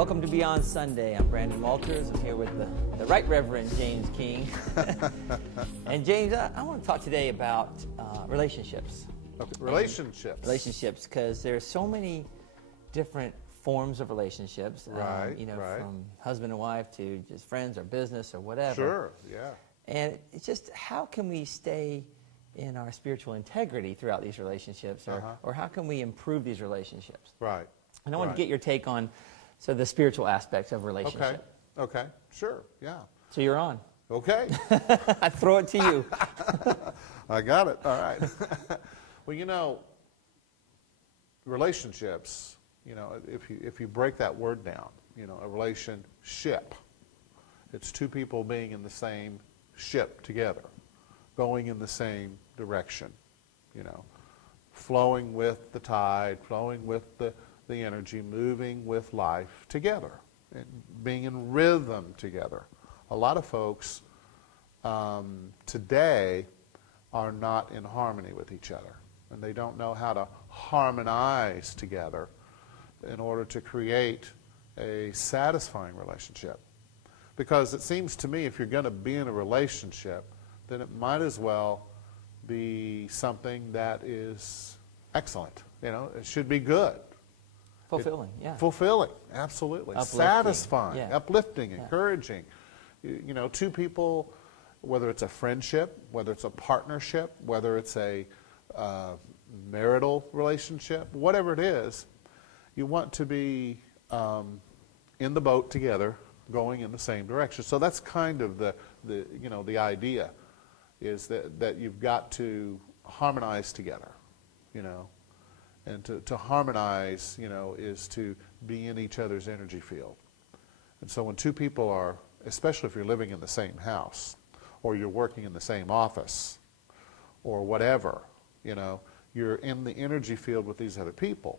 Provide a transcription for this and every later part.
Welcome to Beyond Sunday. I'm Brandon Walters. I'm here with the Right Reverend James King. And James, I want to talk today about relationships. Okay. Relationships. Relationships, because there's so many different forms of relationships. Right, right. From husband and wife to just friends or business or whatever. Sure, yeah. And it's just, how can we stay in our spiritual integrity throughout these relationships, or how can we improve these relationships? Right. And I want to get your take on the spiritual aspects of relationship. Okay, sure, yeah. So you're on. Okay. I throw it to you. I got it, all right. Well, you know, relationships, you know, if you break that word down, you know, a relationship, it's two people being in the same ship together, going in the same direction, you know, flowing with the tide, flowing with the energy, moving with life together, and being in rhythm together. A lot of folks today are not in harmony with each other, and they don't know how to harmonize together in order to create a satisfying relationship. Because it seems to me, if you're going to be in a relationship, then it might as well be something that is excellent. You know, it should be good. Fulfilling, yeah. Fulfilling, absolutely. Uplifting, satisfying, yeah. uplifting, encouraging. You know, two people, whether it's a friendship, whether it's a partnership, whether it's a marital relationship, whatever it is, you want to be in the boat together, going in the same direction. So that's kind of the idea, is that you've got to harmonize together, you know. And to harmonize, you know, is to be in each other's energy field. And so when two people are, especially if you're living in the same house, or you're working in the same office, or whatever, you know, you're in the energy field with these other people.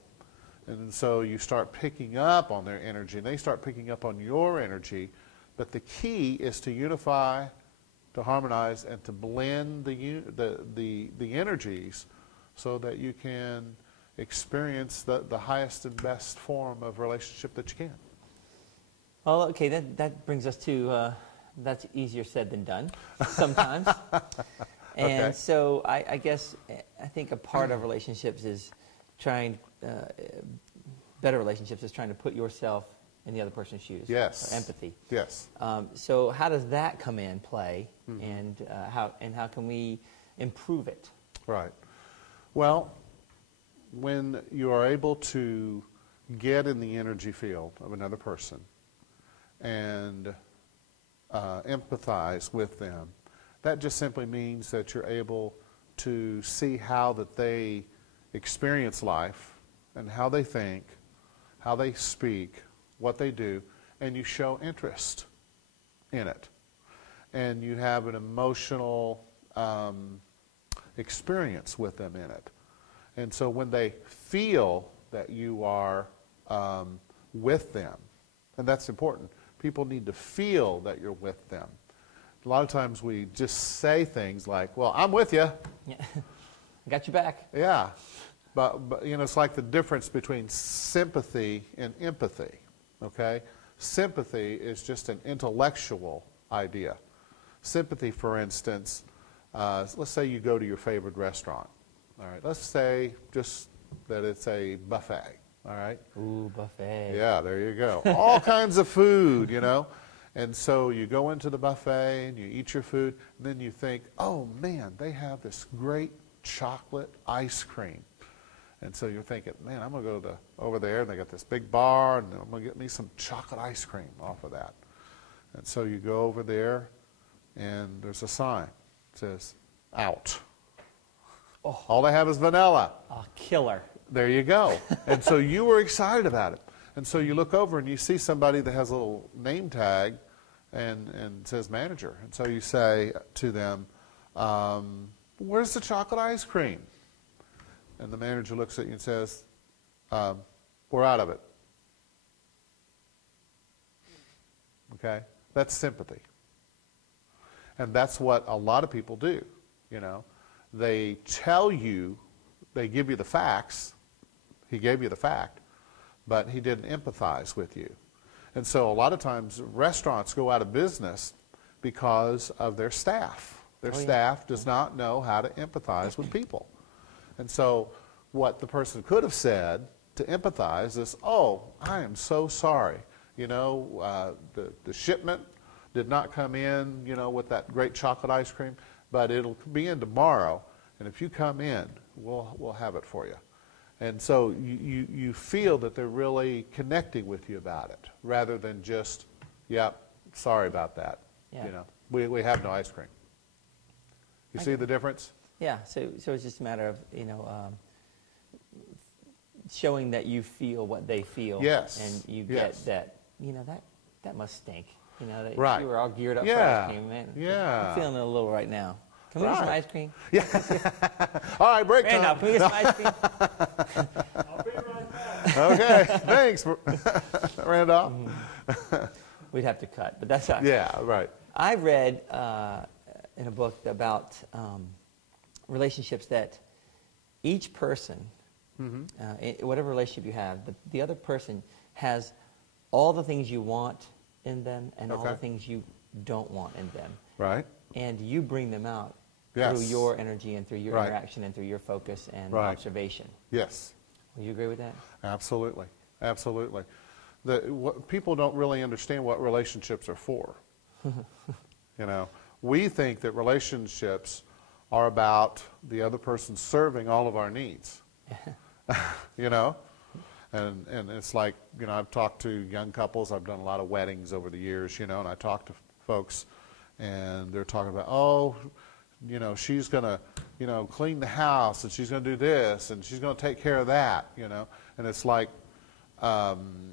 And so you start picking up on their energy, and they start picking up on your energy. But the key is to unify, to harmonize, and to blend the energies so that you can experience the highest and best form of relationship that you can. Well, okay, that brings us to, that's easier said than done sometimes. And Okay. so I guess, I think a part of relationships is trying, better relationships is trying to put yourself in the other person's shoes. Yes. Empathy. Yes. So how does that come in play, and how can we improve it? Right. Well, when you are able to get in the energy field of another person and empathize with them, that just simply means that you're able to see how that they experience life and how they think, how they speak, what they do, and you show interest in it. And you have an emotional experience with them in it. And so when they feel that you are with them, and that's important, people need to feel that you're with them. A lot of times we just say things like, well, I'm with you. Yeah. I got you back. Yeah. But you know, it's like the difference between sympathy and empathy, okay? Sympathy is just an intellectual idea. Sympathy, for instance, let's say you go to your favorite restaurant. All right, let's say just that it's a buffet, all right? Ooh, buffet. Yeah, there you go. All kinds of food, you know? And so you go into the buffet and you eat your food, and then you think, oh man, they have this great chocolate ice cream. And so you're thinking, man, I'm going to go over there, and they got this big bar, and I'm going to get me some chocolate ice cream off of that. And so you go over there, and there's a sign that says, out. Oh. All they have is vanilla. Oh, killer. There you go. And so you were excited about it. And so you look over and you see somebody that has a little name tag and says manager. And so you say to them, where's the chocolate ice cream? And the manager looks at you and says, we're out of it. Okay? That's sympathy. And that's what a lot of people do, you know. They tell you, they give you the facts. He gave you the fact, but he didn't empathize with you. And so a lot of times restaurants go out of business because of their staff. Their staff does not know how to empathize with people. And so what the person could have said to empathize is, oh, I am so sorry. You know, the shipment did not come in, you know, with that great chocolate ice cream, but it'll be in tomorrow. And if you come in, we'll have it for you. And so you feel that they're really connecting with you about it, rather than just, yep, sorry about that. Yeah. You know, we have no ice cream. You see the difference? Yeah. So it's just a matter of, you know, showing that you feel what they feel. Yes. And you get that, you know, that must stink. You know, that Right. you were all geared up for Yeah. ice cream, man. Yeah. I'm feeling it a little right now. Can we get some Right. ice cream? Yeah. All right, break time. Randolph, can we get some ice cream? I'll be right back. Okay, thanks, Randolph. We'd have to cut, but that's all right. Yeah, right. I read in a book about relationships that each person, whatever relationship you have, the other person has all the things you want in them and all the things you don't want in them. Right. And you bring them out Yes. through your energy and through your Right. interaction and through your focus and Right. observation. Yes. Will you agree with that? Absolutely. Absolutely. People don't really understand what relationships are for. You know, we think that relationships are about the other person serving all of our needs. You know? And it's like, you know, I've talked to young couples. I've done a lot of weddings over the years, you know, and I talk to folks, and they're talking about, oh, you know, she's going to, you know, clean the house, and she's going to do this, and she's going to take care of that, you know. And it's like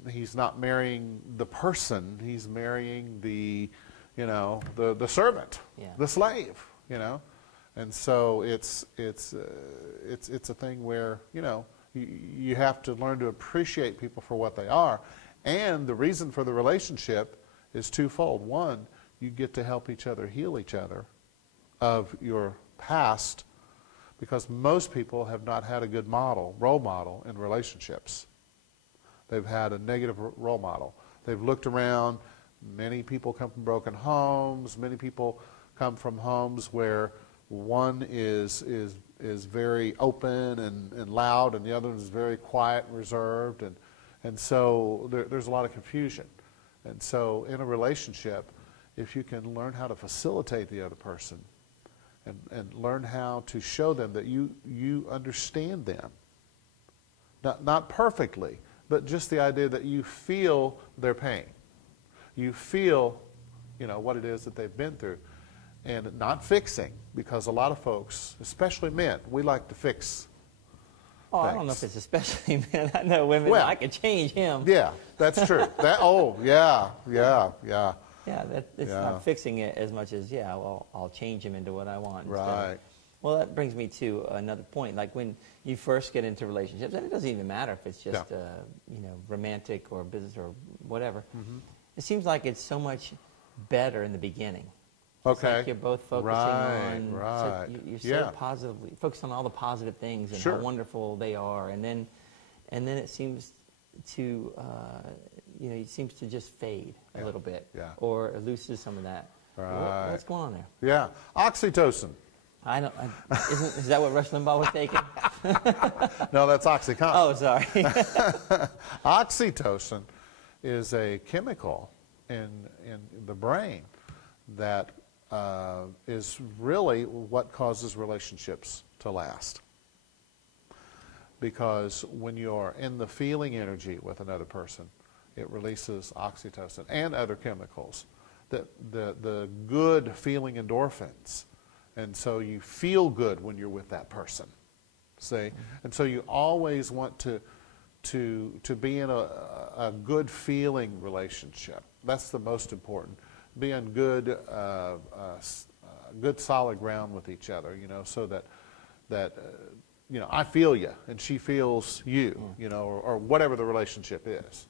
he's not marrying the person. He's marrying the, you know, the servant, the slave, you know. And so it's a thing where, you know, you have to learn to appreciate people for what they are. And the reason for the relationship is twofold. One, you get to help each other heal each other of your past, because most people have not had a good role model in relationships. They've had a negative role model. They've looked around. Many people come from broken homes. Many people come from homes where one is very open and loud, and the other is very quiet and reserved, and so there's a lot of confusion. And so in a relationship, if you can learn how to facilitate the other person and learn how to show them that you understand them, not perfectly, but just the idea that you feel their pain. You feel, you know, what it is that they've been through. And not fixing, because a lot of folks, especially men, we like to fix Oh, things. I don't know if it's especially men. I know women. Well, I could change him. Yeah, that's true. Yeah, It's not fixing it as much as, well, I'll change him into what I want. Right. Well, that brings me to another point. Like when you first get into relationships, and it doesn't even matter if it's just, you know, romantic or business or whatever. Mm-hmm. It seems like it's so much better in the beginning. It's like you're both focusing on, Right. You're so positively focused on all the positive things and how wonderful they are, and then it seems to, you know, it seems to just fade a little bit, or loses some of that. Right. What's going on there? Yeah, oxytocin. I don't. Is that what Rush Limbaugh was taking? No, that's OxyContin. Oh, sorry. Oxytocin is a chemical in the brain that is really what causes relationships to last. Because when you're in the feeling energy with another person, it releases oxytocin and other chemicals, the good feeling endorphins. And so you feel good when you're with that person, see? Mm-hmm. And so you always want to be in a good feeling relationship. That's the most important. Be on good solid ground with each other, you know, so that you know, I feel you and she feels you, you know, or whatever the relationship is.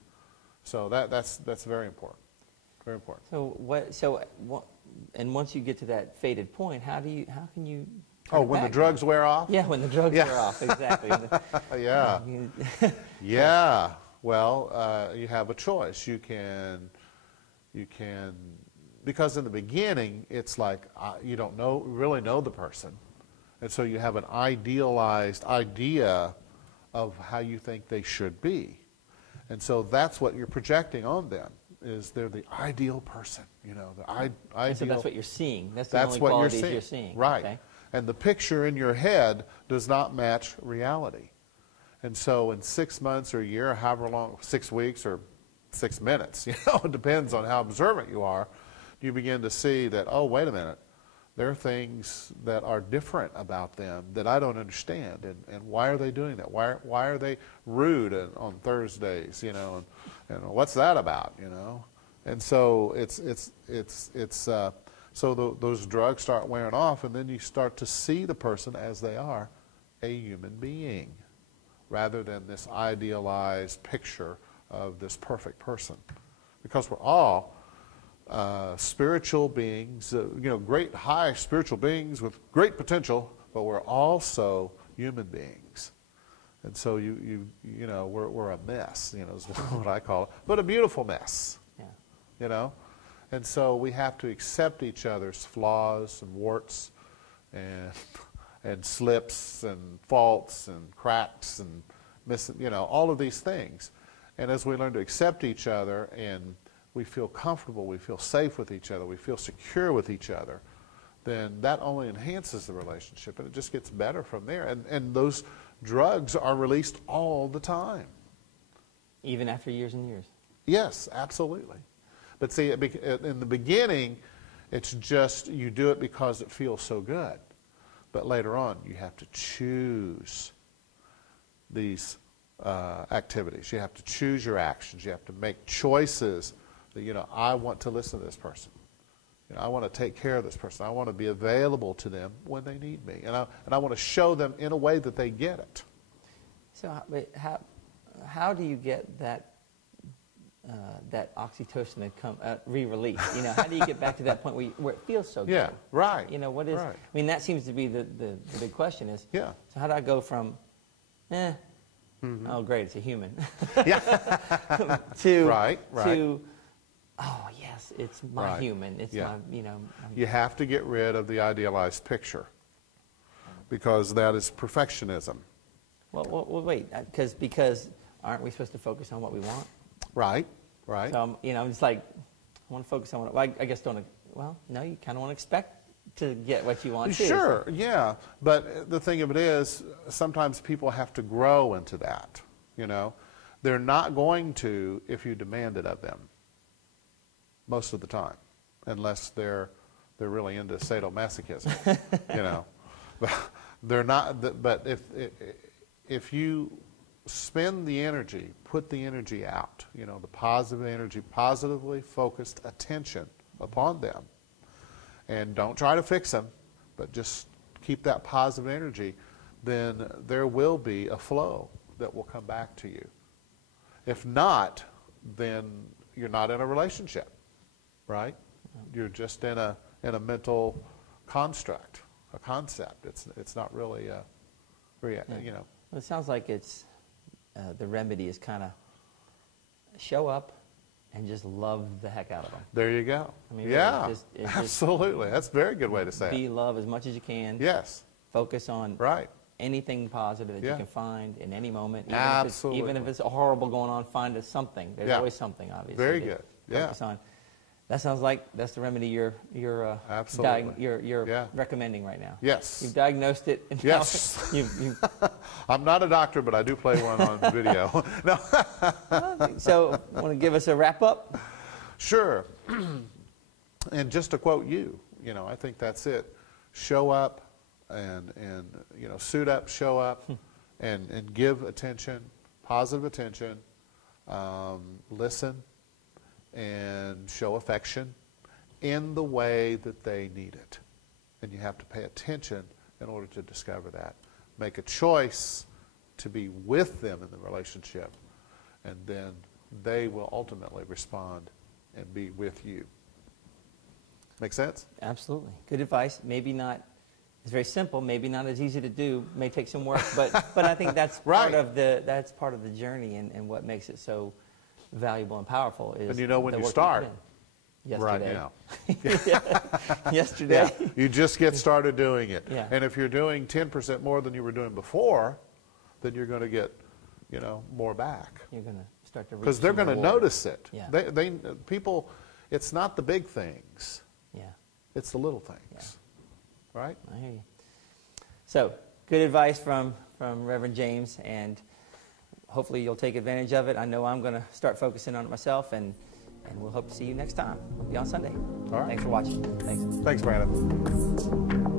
So that's very important. Very important. And once you get to that faded point, how can you? When the drugs wear off? Yeah, when the drugs wear off, exactly. Yeah. Yeah. Well, you have a choice. You can, because in the beginning, it's like you don't really know the person. And so you have an idealized idea of how you think they should be. And so that's what you're projecting on them, is they're the ideal person, the ideal. And so that's what you're seeing. That's the That's only what qualities you're you're seeing. seeing. Right. Okay. And the picture in your head does not match reality. And so in 6 months or a year, however long, 6 weeks or 6 minutes, it depends on how observant you are, you begin to see that, oh, wait a minute, there are things that are different about them that I don't understand. And why are they doing that? Why are they rude on Thursdays, and what's that about, And so those drugs start wearing off, and then you start to see the person as they are, a human being, rather than this idealized picture of this perfect person. Because we're all spiritual beings, great high spiritual beings with great potential, but we're also human beings. And so we're a mess, is what I call it, but a beautiful mess. Yeah. And so we have to accept each other's flaws and warts and slips and faults and cracks and all of these things. And as we learn to accept each other and we feel comfortable, we feel safe with each other, we feel secure with each other, then that only enhances the relationship, and it just gets better from there. And those drugs are released all the time. Even after years and years. Yes, absolutely. But see, in the beginning, it's just you do it because it feels so good. But later on, you have to choose these activities. You have to choose your actions. You have to make choices that, I want to listen to this person. I want to take care of this person. I want to be available to them when they need me. And I want to show them in a way that they get it. So how do you get that oxytocin to come re-release? How do you get back to that point where it feels so good? Yeah, right. What is? Right. I mean, that seems to be the big question is. Yeah. So how do I go from, oh great, it's a human, Yeah. to Right. to, oh yes, it's my Right. human. It's Yeah. my You have to get rid of the idealized picture, because that is perfectionism. Well, wait, because aren't we supposed to focus on what we want? Right. Right. So I'm just like, I want to focus on what. Well, I guess no, you kind of want to expect to get what you want too. Sure, So. yeah. But the thing of it is, sometimes people have to grow into that. They're not going to if you demand it of them. Most of the time, unless they're really into sadomasochism. But they're not. But if you spend the energy, put the energy out, the positive energy, positively focused attention upon them, and don't try to fix them, but just keep that positive energy, then there will be a flow that will come back to you. If not, then you're not in a relationship, right? You're just in a mental construct, a concept. It's not really Well, it sounds like it's the remedy is kind of show up and just love the heck out of them. There you go. I mean, yeah, it's just absolutely. That's a very good way to say be it. love as much as you can. Yes. Focus on Right. anything positive that Yeah. you can find in any moment. Absolutely. Even if it's horrible going on, find us something. There's Yeah. always something, obviously. Very to good. Yeah. Focus on. That sounds like that's the remedy you're Absolutely. you're Yeah. recommending right now. Yes. You've diagnosed it. And Yes. now you've I'm not a doctor, but I do play one on video. No. so, want to give us a wrap up? Sure. And just to quote you, I think that's it. Show up and suit up, show up, and give attention, positive attention, listen, and show affection in the way that they need it. And you have to pay attention in order to discover that. Make a choice to be with them in the relationship, and then they will ultimately respond and be with you. Make sense? Absolutely. Good advice. Maybe not It's very simple, maybe not as easy to do, may take some work, but I think that's Right. that's part of the journey, and what makes it so valuable and powerful is. And you know when the you work start, put in. right Yesterday. now. Yesterday. Yeah, you just get started doing it. Yeah. And if you're doing 10% more than you were doing before, then you're going to get, more back. You're going to start to reap Because they're some going to reward. notice it. Yeah. People, it's not the big things, Yeah, it's the little things. Right? I hear you. So, good advice from Reverend James, and hopefully you'll take advantage of it. I know I'm going to start focusing on it myself, and we'll hope to see you next time. We'll be on Sunday. All right. Thanks for watching. Thanks. Thanks, Brandon.